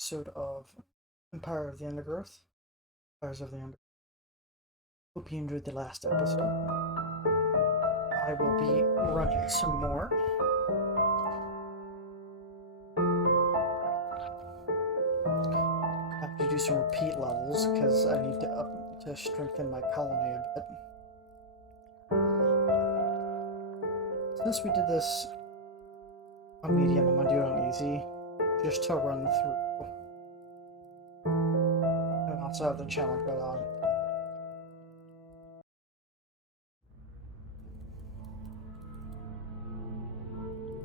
episode of Empire of the Undergrowth. Empires of the Undergrowth. Hope you enjoyed the last episode. I will be running some more. I have to do some repeat levels because I need to strengthen my colony a bit. Since we did this on medium, I'm gonna do it on easy, just to run through. And also have the challenge going on.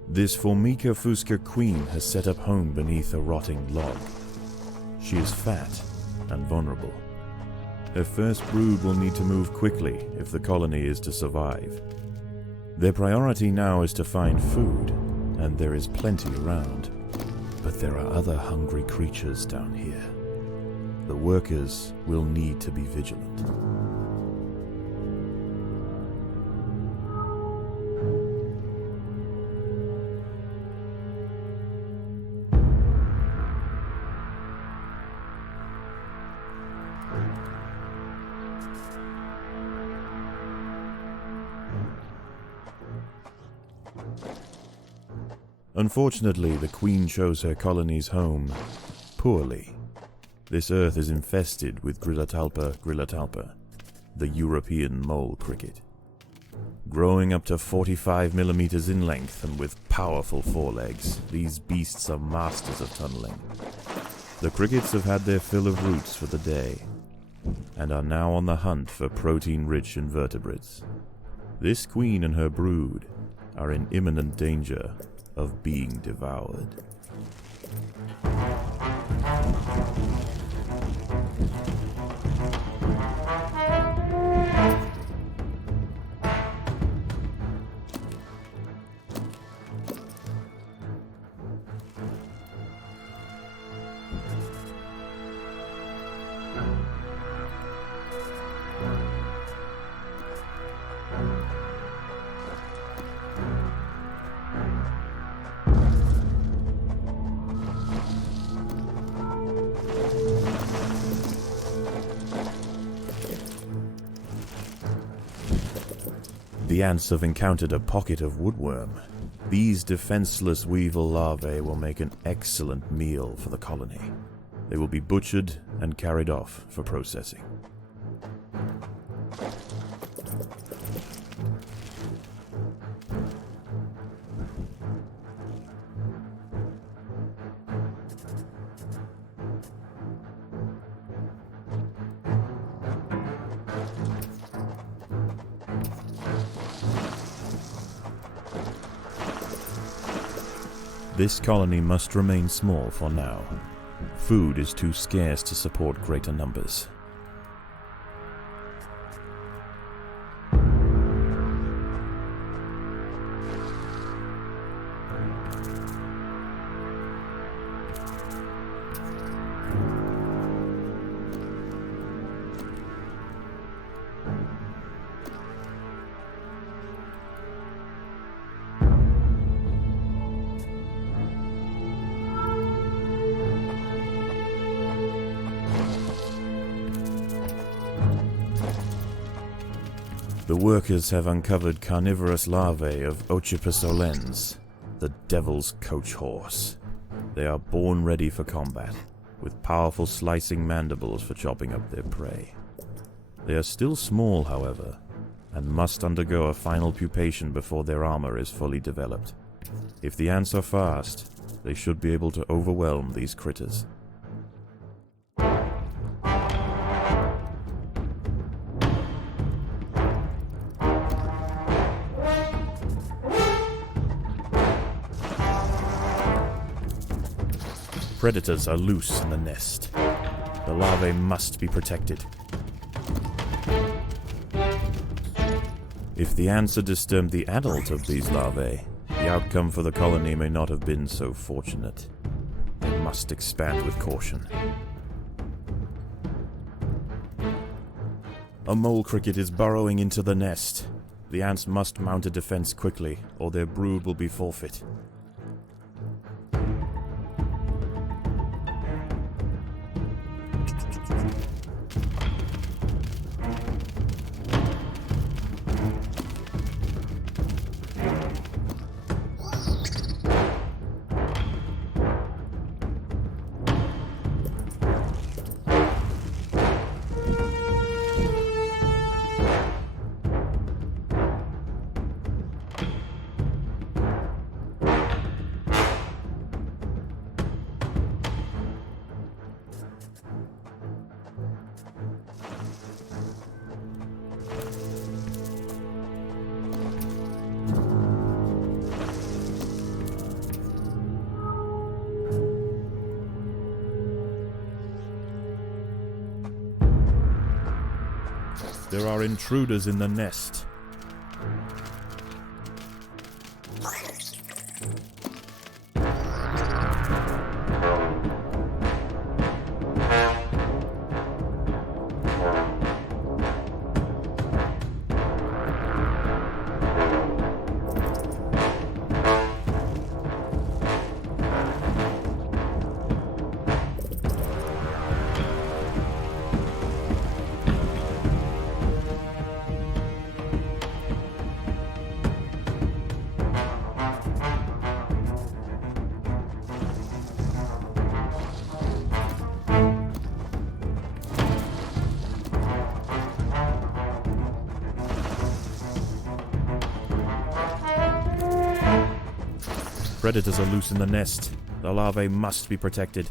This Formica Fusca queen has set up home beneath a rotting log. She is fat and vulnerable. Her first brood will need to move quickly if the colony is to survive. Their priority now is to find food, and there is plenty around. But there are other hungry creatures down here. The workers will need to be vigilant. Unfortunately, the Queen chose her colony's home poorly. This earth is infested with Grillatalpa, the European mole cricket. Growing up to 45 millimeters in length and with powerful forelegs, these beasts are masters of tunneling. The crickets have had their fill of roots for the day, and are now on the hunt for protein-rich invertebrates. This queen and her brood are in imminent danger of being devoured. The ants have encountered a pocket of woodworm. These defenseless weevil larvae will make an excellent meal for the colony. They will be butchered and carried off for processing. This colony must remain small for now. Food is too scarce to support greater numbers. The workers have uncovered carnivorous larvae of Ocypus olens, the devil's coach horse. They are born ready for combat, with powerful slicing mandibles for chopping up their prey. They are still small, however, and must undergo a final pupation before their armor is fully developed. If the ants are fast, they should be able to overwhelm these critters. Predators are loose in the nest. The larvae must be protected. If the ants had disturbed the adult of these larvae, the outcome for the colony may not have been so fortunate. They must expand with caution. A mole cricket is burrowing into the nest. The ants must mount a defense quickly, or their brood will be forfeit. There are intruders in the nest. Predators are loose in the nest. The larvae must be protected.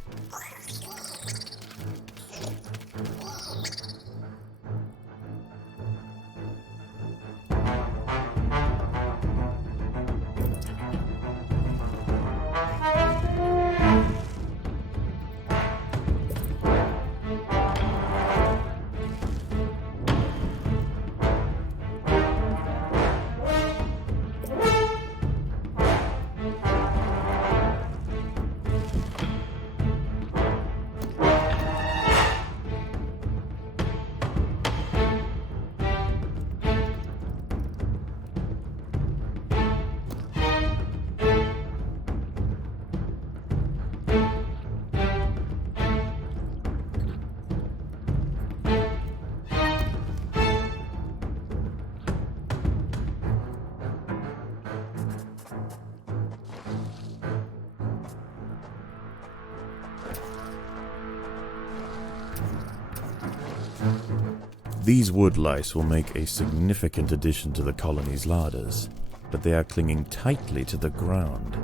These wood lice will make a significant addition to the colony's larders, but they are clinging tightly to the ground.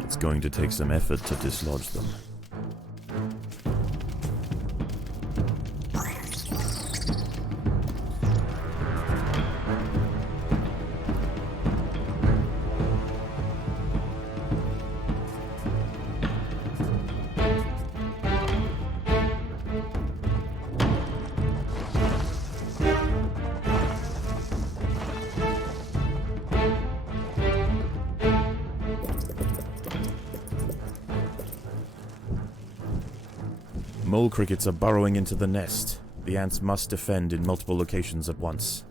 It's going to take some effort to dislodge them. Mole crickets are burrowing into the nest. The ants must defend in multiple locations at once.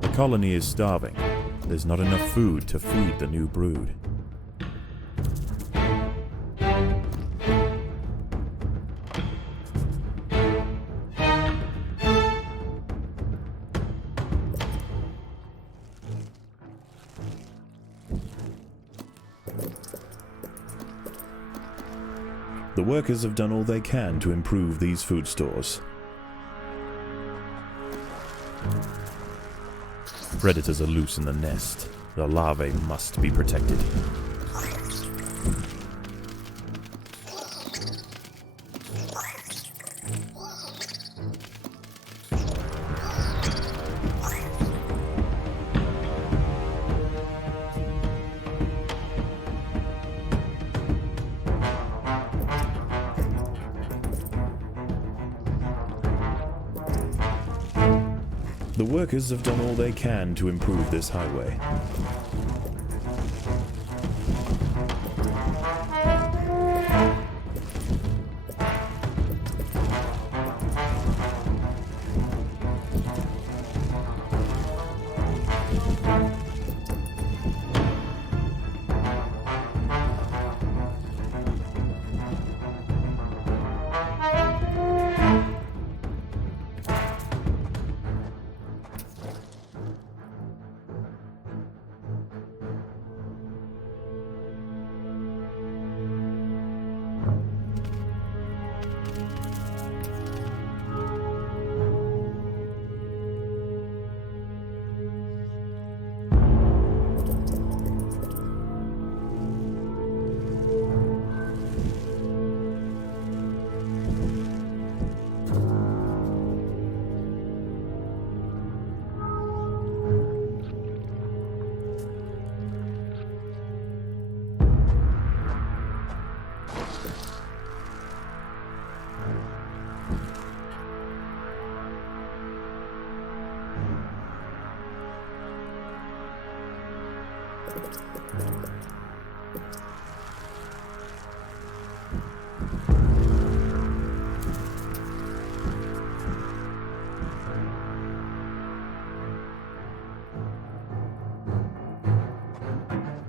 The colony is starving. There's not enough food to feed the new brood. The workers have done all they can to improve these food stores. Predators are loose in the nest. The larvae must be protected. The workers have done all they can to improve this highway.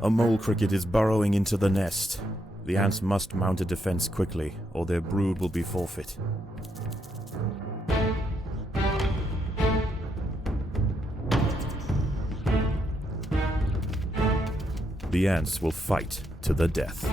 A mole cricket is burrowing into the nest. The ants must mount a defense quickly, or their brood will be forfeit. The ants will fight to the death.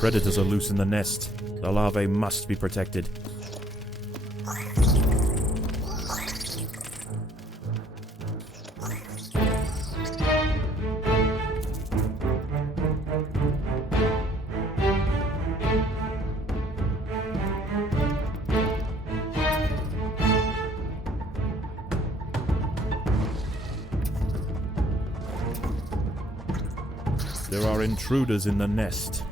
Predators are loose in the nest. The larvae must be protected. There are intruders in the nest.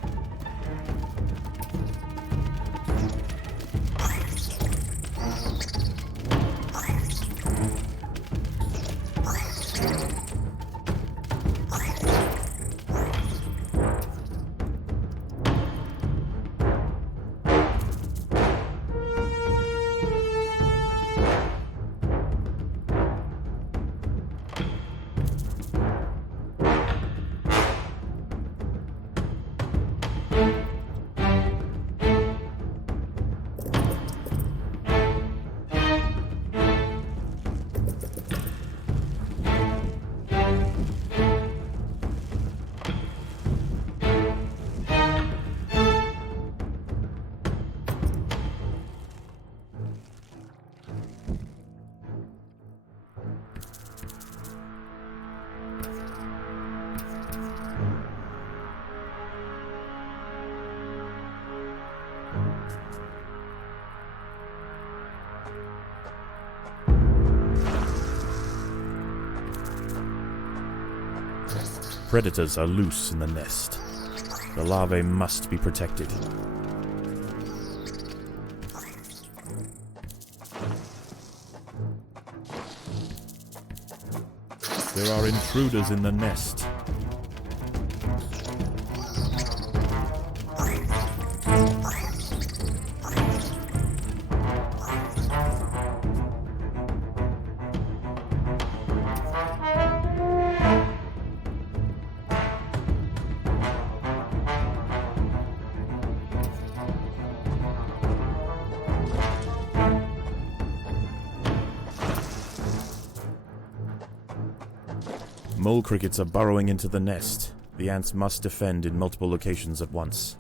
Predators are loose in the nest. The larvae must be protected. There are intruders in the nest. Mole crickets are burrowing into the nest. The ants must defend in multiple locations at once.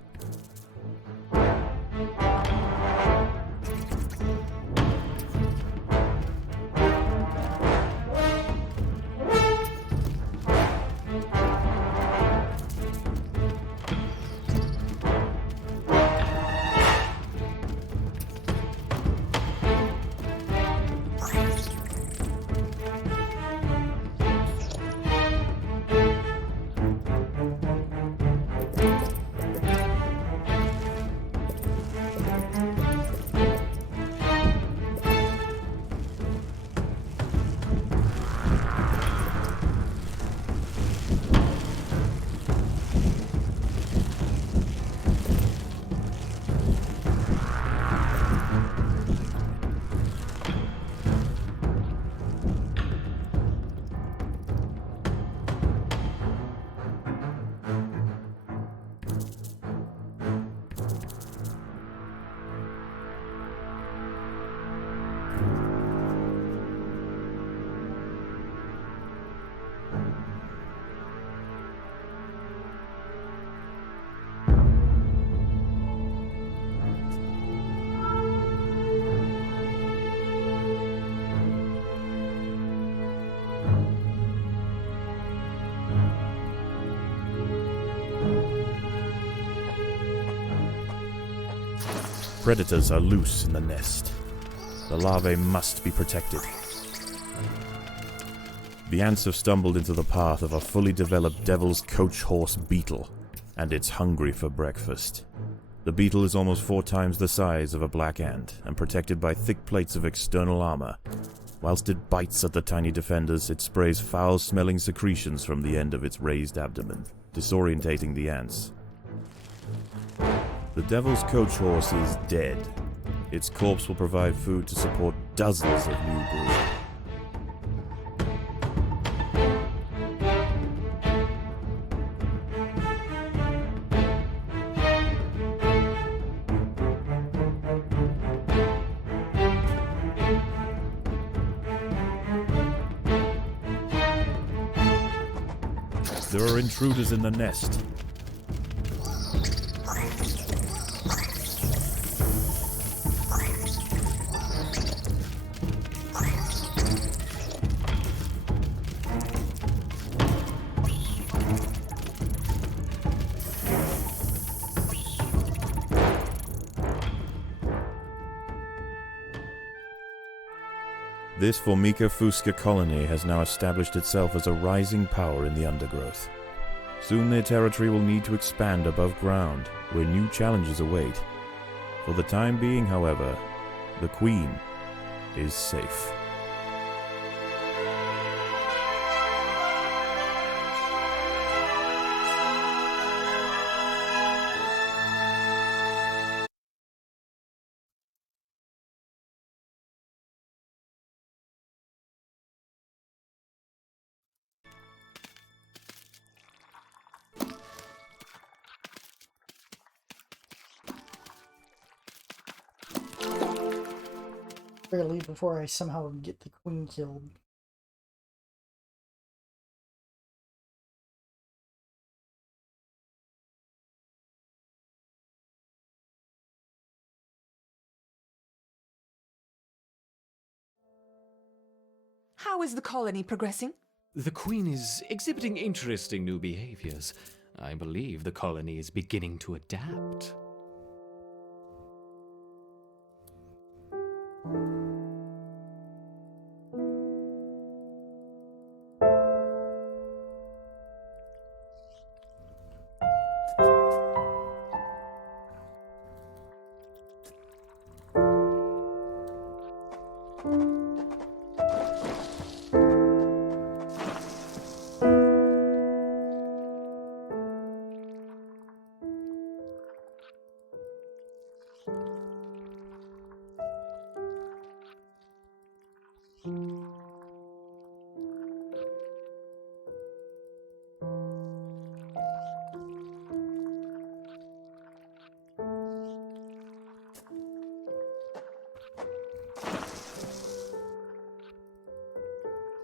Predators are loose in the nest. The larvae must be protected. The ants have stumbled into the path of a fully developed devil's coach horse beetle, and it's hungry for breakfast. The beetle is almost 4 times the size of a black ant, and protected by thick plates of external armor. Whilst it bites at the tiny defenders, it sprays foul-smelling secretions from the end of its raised abdomen, disorientating the ants. The devil's coach horse is dead. Its corpse will provide food to support dozens of new brood. There are intruders in the nest. This Formica fusca colony has now established itself as a rising power in the undergrowth. Soon their territory will need to expand above ground, where new challenges await. For the time being, however, the Queen is safe. Barely before I somehow get the queen killed. How is the colony progressing? The Queen is exhibiting interesting new behaviors. I believe the colony is beginning to adapt.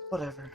Whatever.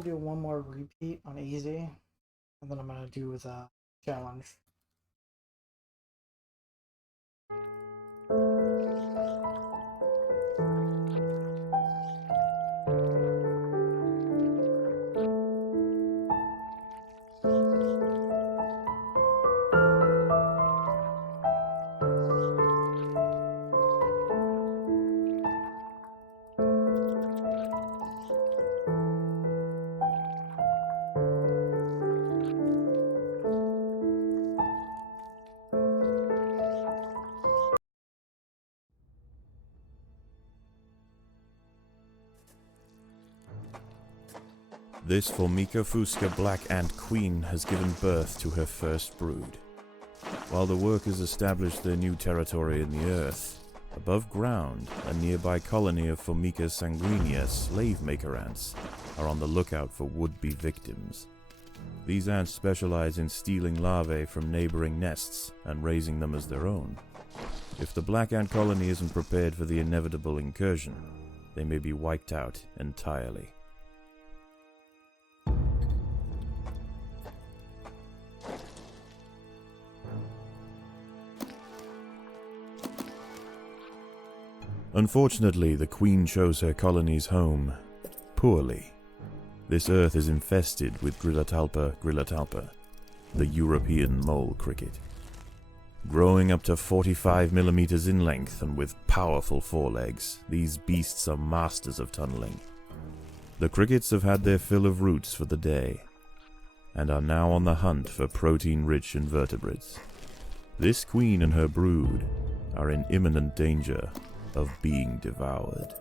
gonna do one more repeat on easy, and then I'm gonna do the challenge. This Formica fusca black ant queen has given birth to her first brood. While the workers establish their new territory in the earth, above ground, a nearby colony of Formica sanguinea slave maker ants are on the lookout for would-be victims. These ants specialize in stealing larvae from neighboring nests and raising them as their own. If the black ant colony isn't prepared for the inevitable incursion, they may be wiped out entirely. Unfortunately, the queen chose her colony's home poorly. This earth is infested with Grillotalpa, the European mole cricket. Growing up to 45 millimeters in length and with powerful forelegs, these beasts are masters of tunneling. The crickets have had their fill of roots for the day, and are now on the hunt for protein-rich invertebrates. This queen and her brood are in imminent danger of being devoured.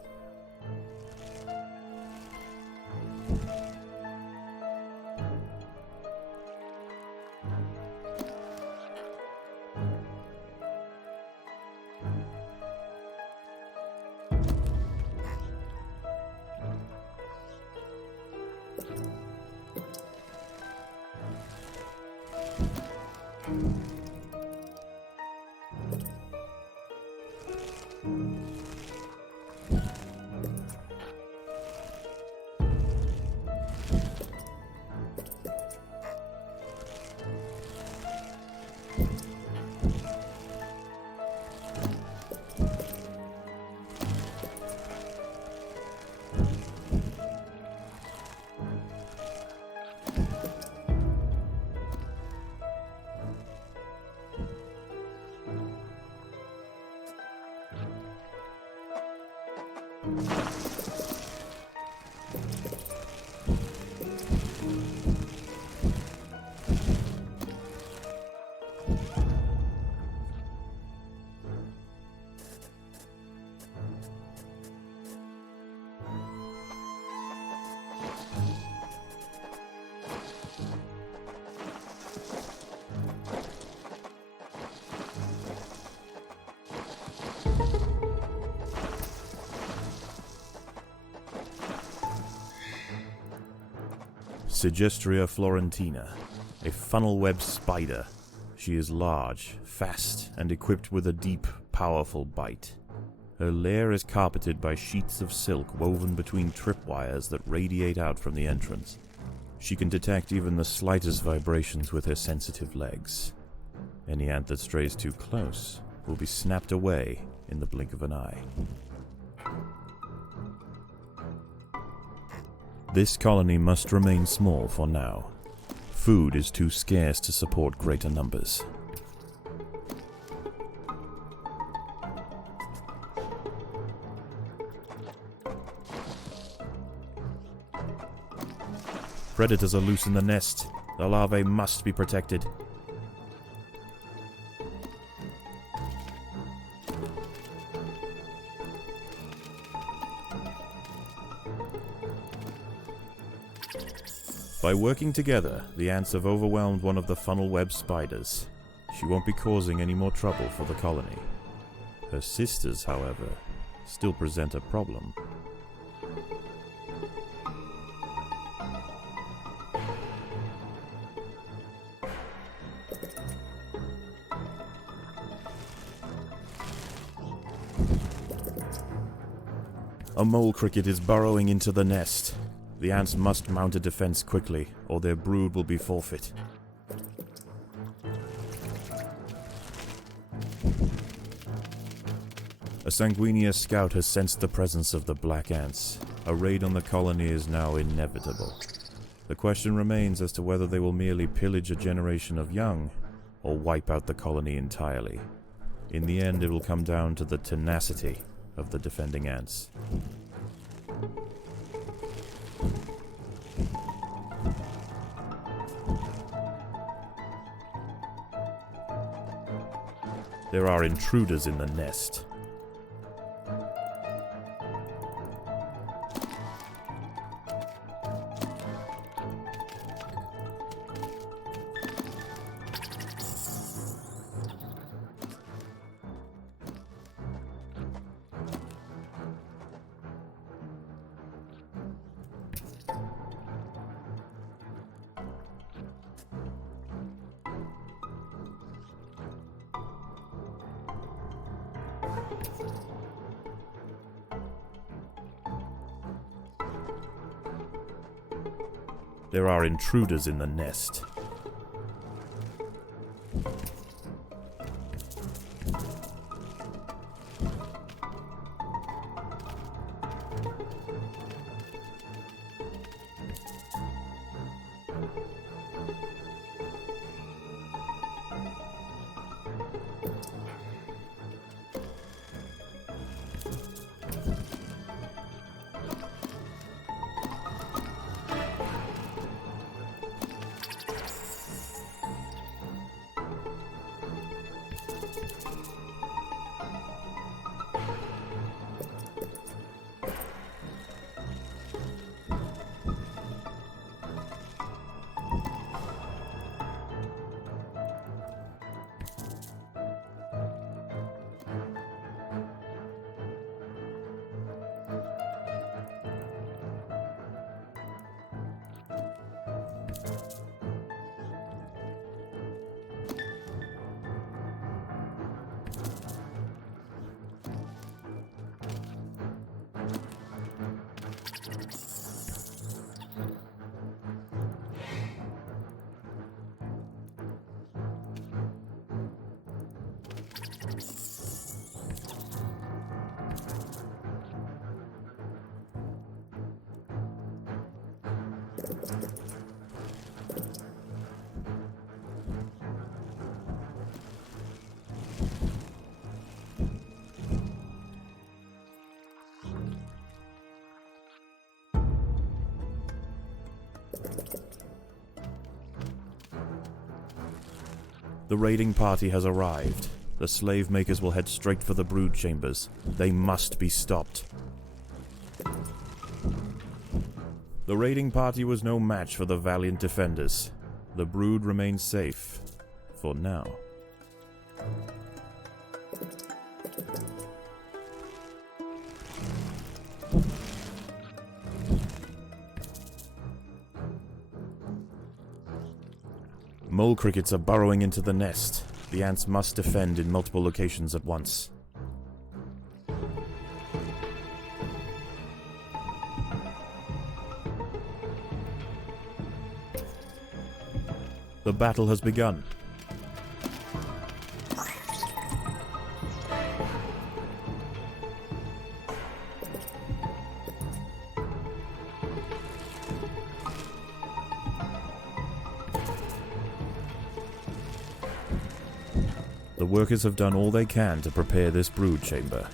Sigistria florentina, a funnel-web spider. She is large, fast, and equipped with a deep, powerful bite. Her lair is carpeted by sheets of silk woven between tripwires that radiate out from the entrance. She can detect even the slightest vibrations with her sensitive legs. Any ant that strays too close will be snapped away in the blink of an eye. This colony must remain small for now. Food is too scarce to support greater numbers. Predators are loose in the nest. The larvae must be protected. By working together, the ants have overwhelmed one of the funnel web spiders. She won't be causing any more trouble for the colony. Her sisters, however, still present a problem. A mole cricket is burrowing into the nest. The ants must mount a defense quickly, or their brood will be forfeit. A Sanguinius scout has sensed the presence of the black ants. A raid on the colony is now inevitable. The question remains as to whether they will merely pillage a generation of young, or wipe out the colony entirely. In the end, it will come down to the tenacity of the defending ants. There are intruders in the nest. There are intruders in the nest. The raiding party has arrived. The slave makers will head straight for the brood chambers. They must be stopped. The raiding party was no match for the valiant defenders. The brood remains safe. For now. Mole crickets are burrowing into the nest. The ants must defend in multiple locations at once. The battle has begun. The workers have done all they can to prepare this brood chamber.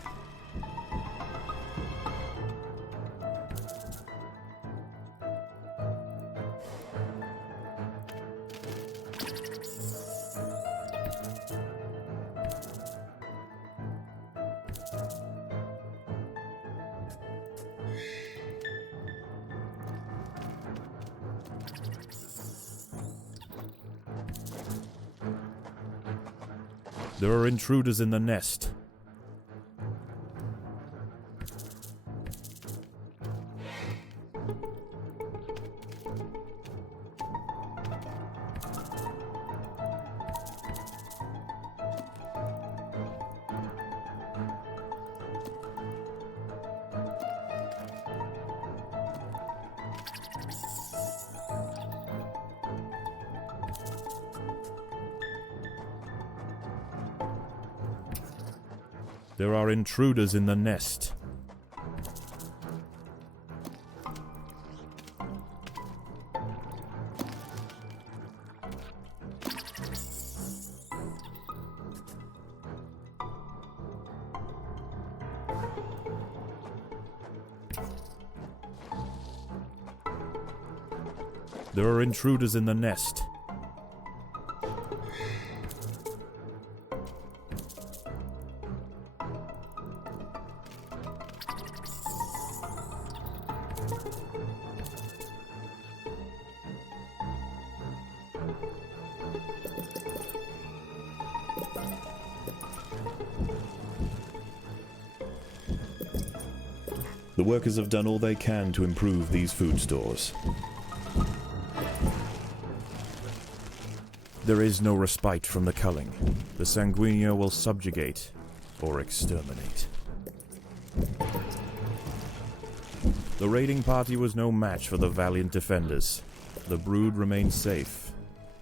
There are intruders in the nest. There are intruders in the nest. There are intruders in the nest. The workers have done all they can to improve these food stores. There is no respite from the culling. The Sanguinia will subjugate or exterminate. The raiding party was no match for the valiant defenders. The brood remains safe,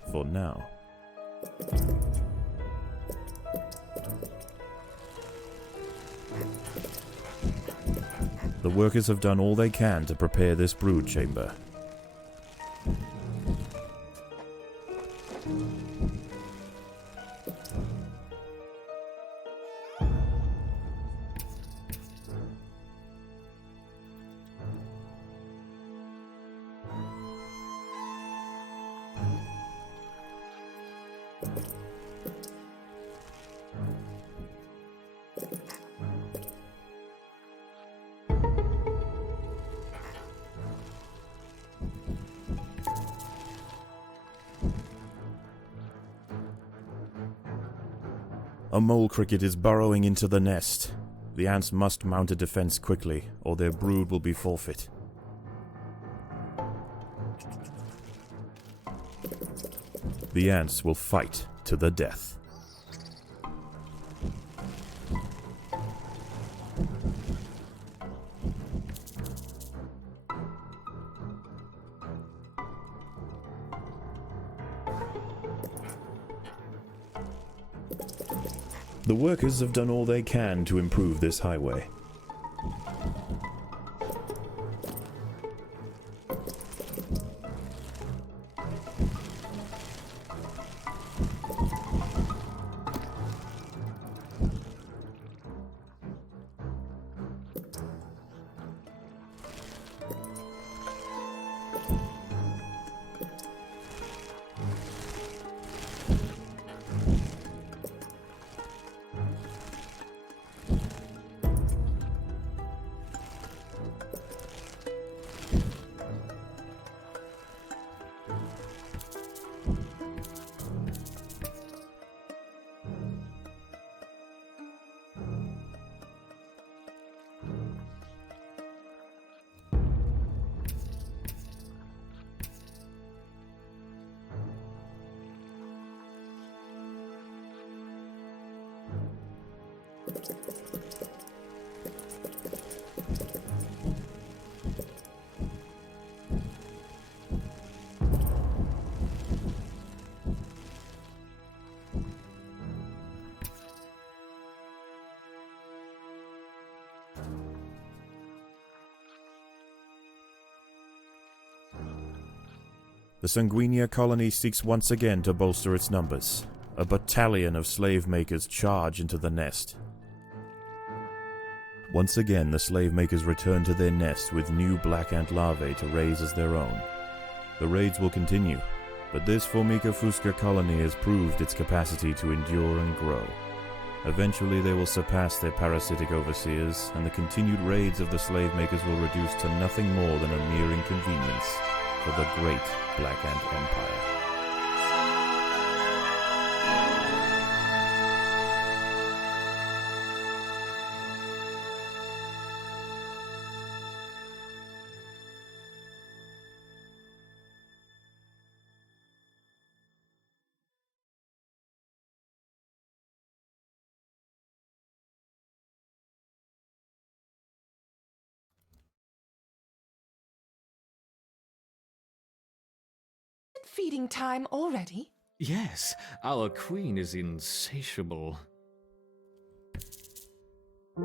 for now. The workers have done all they can to prepare this brood chamber. A mole cricket is burrowing into the nest. The ants must mount a defense quickly, or their brood will be forfeit. The ants will fight to the death. The workers have done all they can to improve this highway. The Sanguinia colony seeks once again to bolster its numbers. A battalion of slave makers charge into the nest. Once again, the slave makers return to their nest with new black ant larvae to raise as their own. The raids will continue, but this Formica fusca colony has proved its capacity to endure and grow. Eventually they will surpass their parasitic overseers, and the continued raids of the slave makers will reduce to nothing more than a mere inconvenience for the great Black Ant Empire. Feeding time already? Yes, our queen is insatiable. I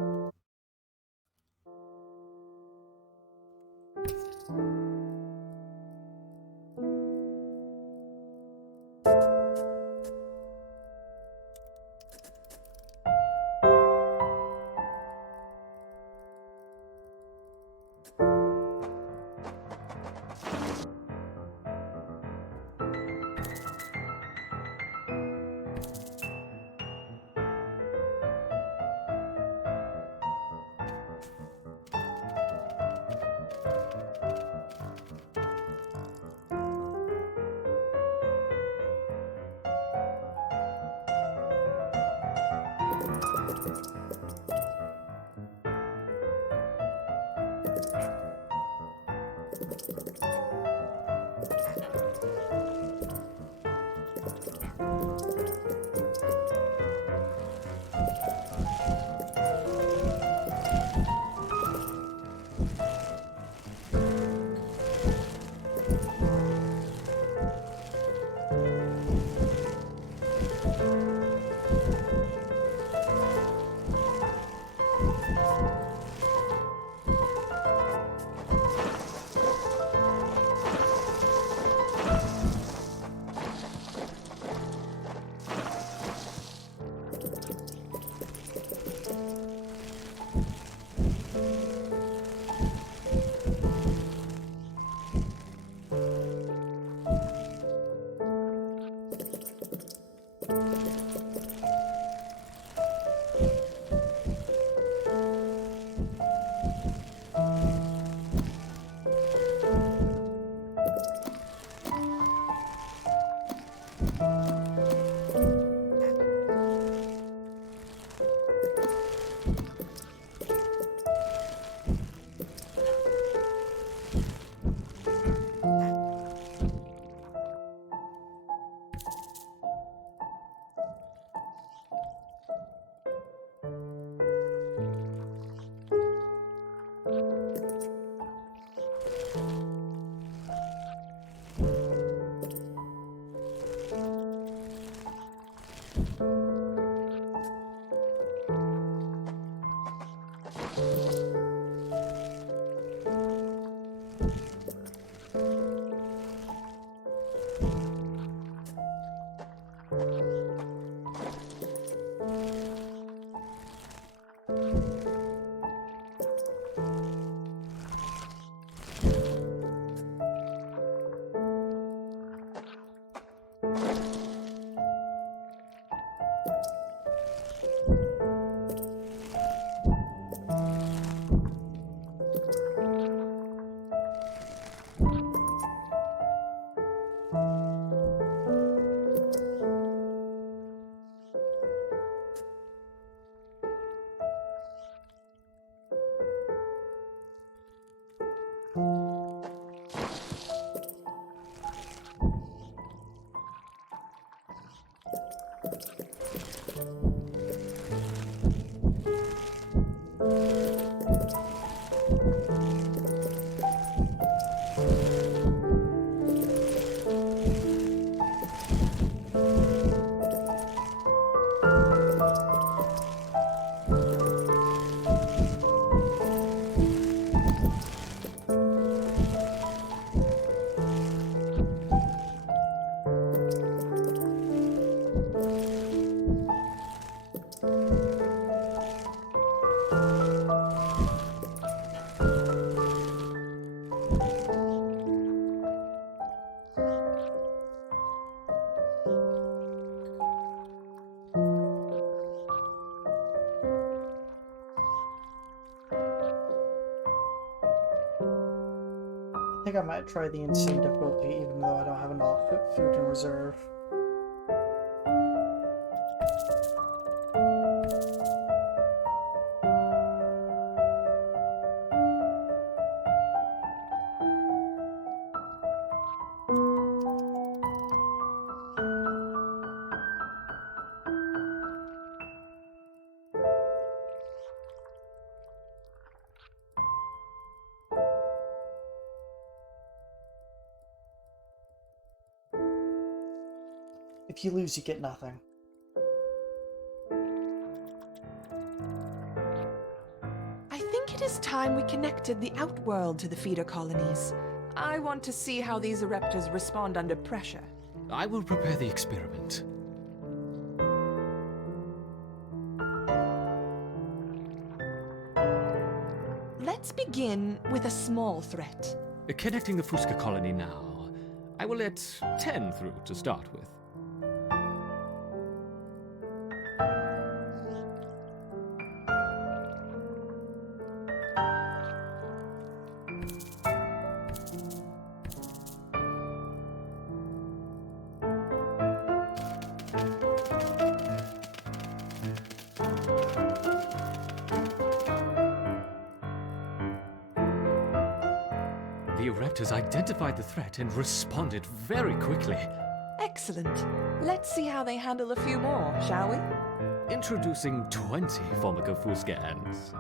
think I might try the insane difficulty, even though I don't have enough food in reserve. If you lose, you get nothing. is time we connected the outworld to the feeder colonies. I want to see how these Ereptors respond under pressure. I will prepare the experiment. Let's begin with a small threat. Connecting the Fusca colony now. I will let 10 through to start with. The Ereptors identified the threat and responded very quickly. Excellent. Let's see how they handle a few more, shall we? Introducing 20 Formica Fusca ants.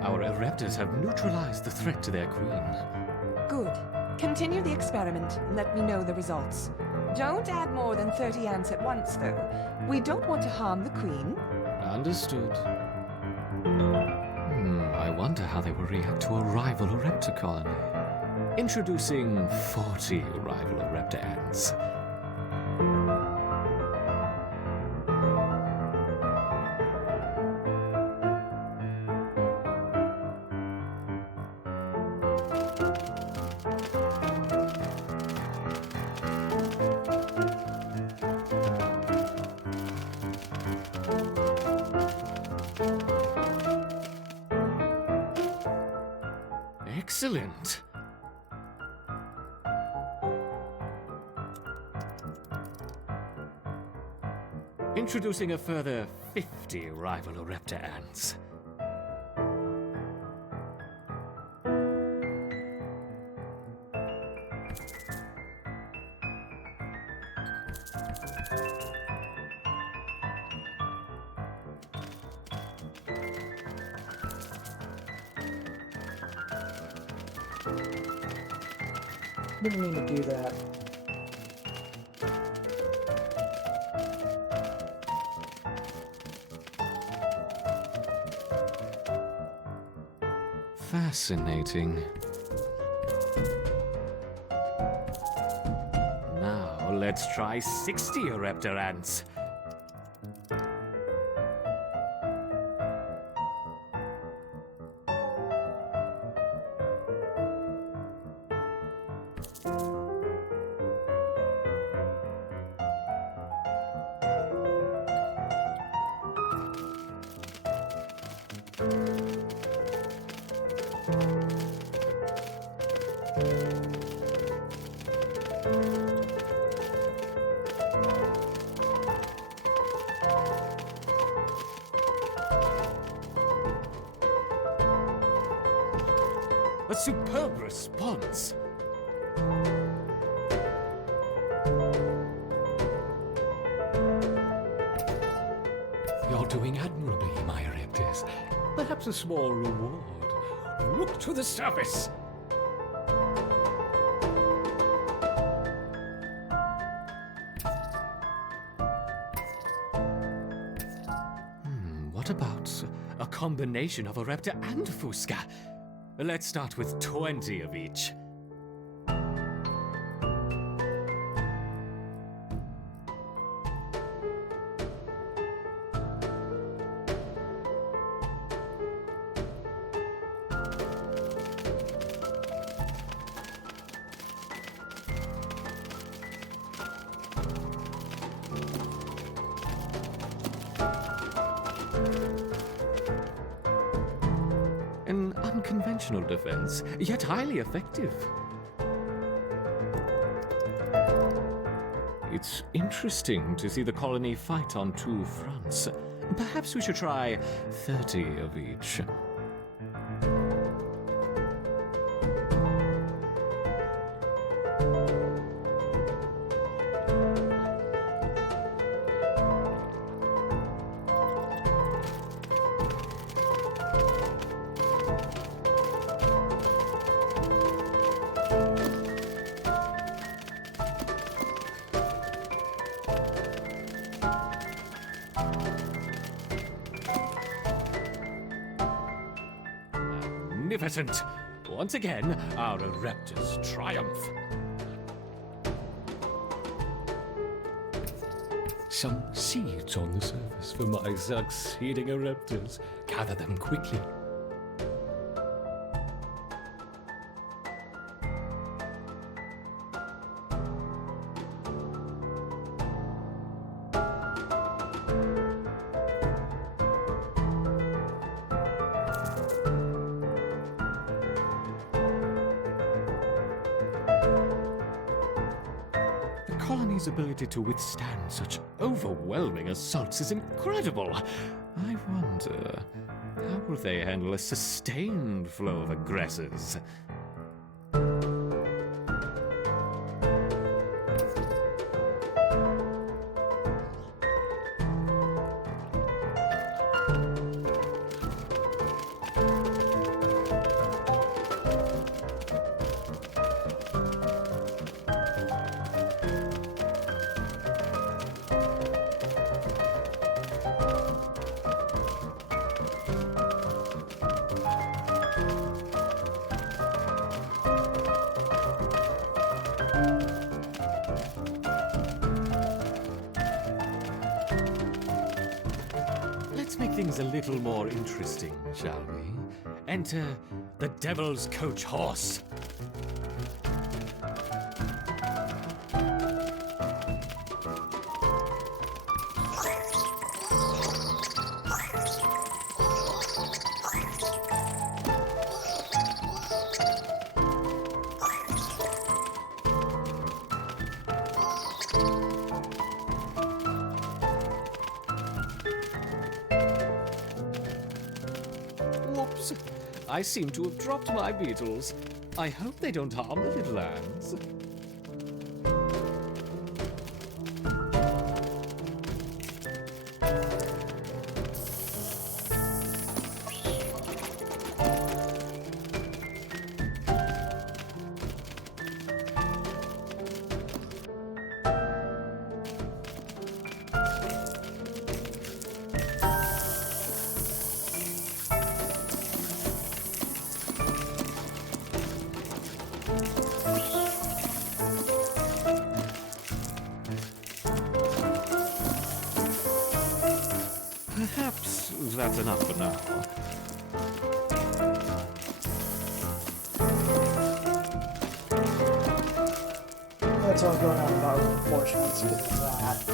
Our Ereptors have neutralized the threat to their queen. Good. Continue the experiment and let me know the results. Don't add more than 30 ants at once, though. We don't want to harm the queen. Understood. I wonder how they will react to a rival Ereptor colony. Introducing 40 rival Ereptor ants. Excellent. Introducing a further 50 rival Ereptor ants. Didn't mean to do that. Fascinating. Now let's try 60 Ereptor ants. A superb response. You're doing admirably, my Ereptors. Perhaps a small reward. Look to the surface. What about a combination of Ereptor and Fusca? Let's start with 20 of each. An unconventional defense, yet highly effective. It's interesting to see the colony fight on two fronts. Perhaps we should try 30 of each. magnificent. Once again, our Ereptus triumph. Some seeds on the surface for my succeeding Ereptus. Gather them quickly. The colony's ability to withstand such overwhelming assaults is incredible. I wonder, how will they handle a sustained flow of aggressors? Let's make things a little more interesting, shall we? Enter the Devil's Coach Horse. Whoops! I seem to have dropped my beetles. I hope they don't harm the little ants. Perhaps that's enough for now. That's all going on about proportions because of that.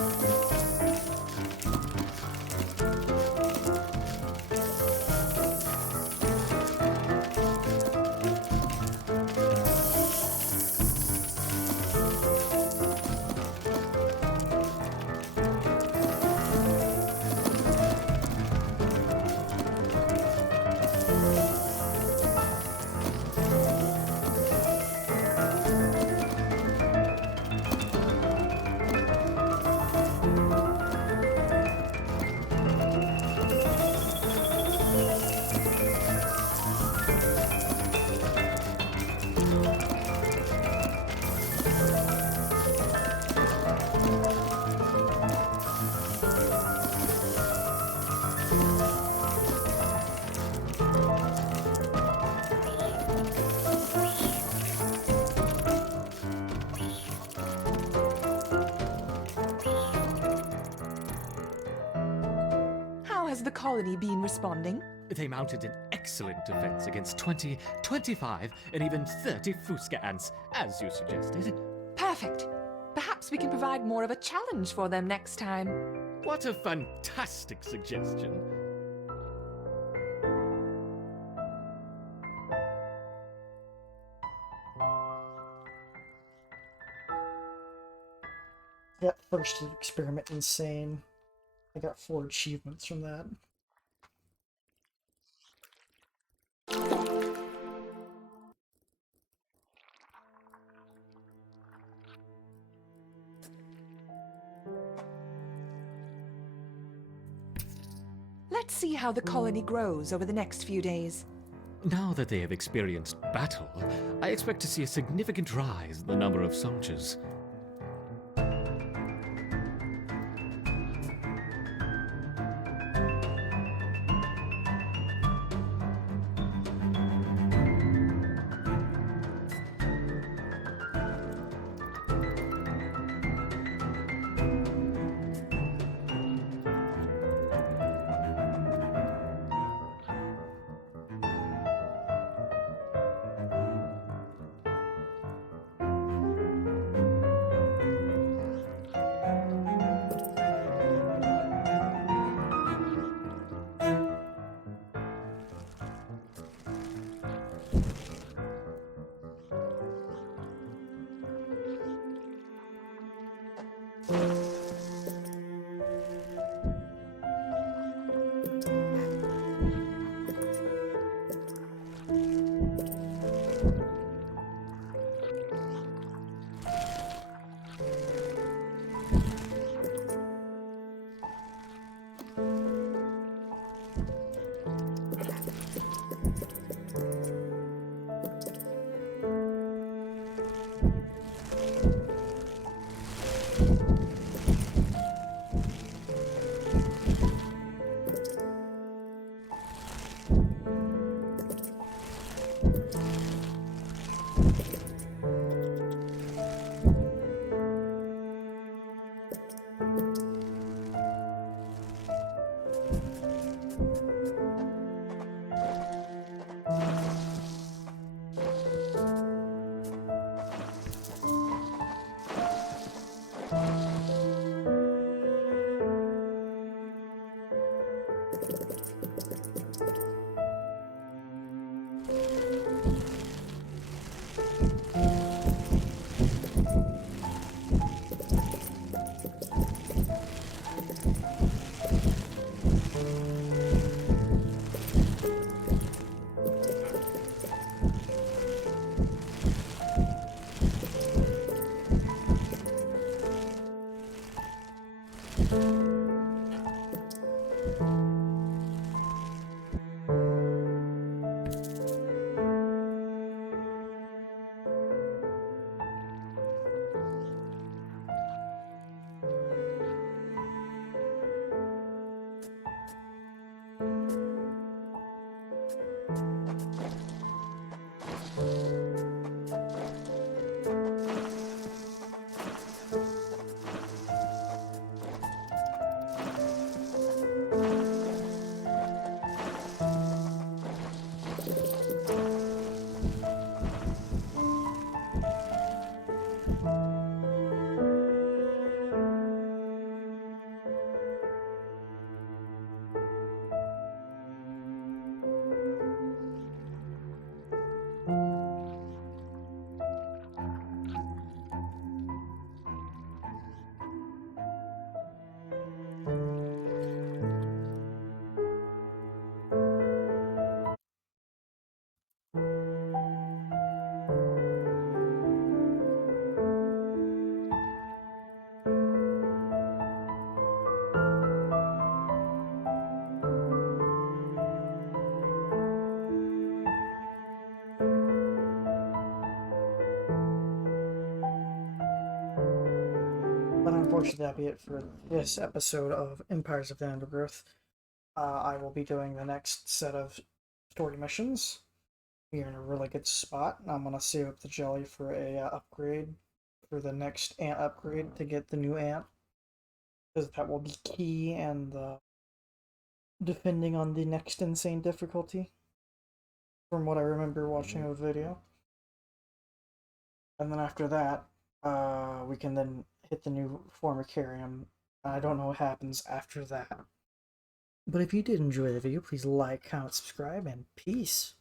How has the colony been responding? They mounted an excellent defense against 20, 25, and even 30 Fusca ants, as you suggested. Perfect. Perhaps we can provide more of a challenge for them next time. What a fantastic suggestion. That first experiment insane. I got 4 achievements from that. Let's see how the colony grows over the next few days. Now that they have experienced battle, I expect to see a significant rise in the number of soldiers. But unfortunately, that'll be it for this episode of Empires of the Undergrowth. I will be doing the next set of story missions. We are in a really good spot. I'm gonna save up the jelly for a upgrade for the next ant upgrade to get the new ant, because that will be key and defending on the next insane difficulty. From what I remember watching a video. And then after that, we can then hit the new Formicarium. I don't know what happens after that. But if you did enjoy the video, please like, comment, subscribe, and peace.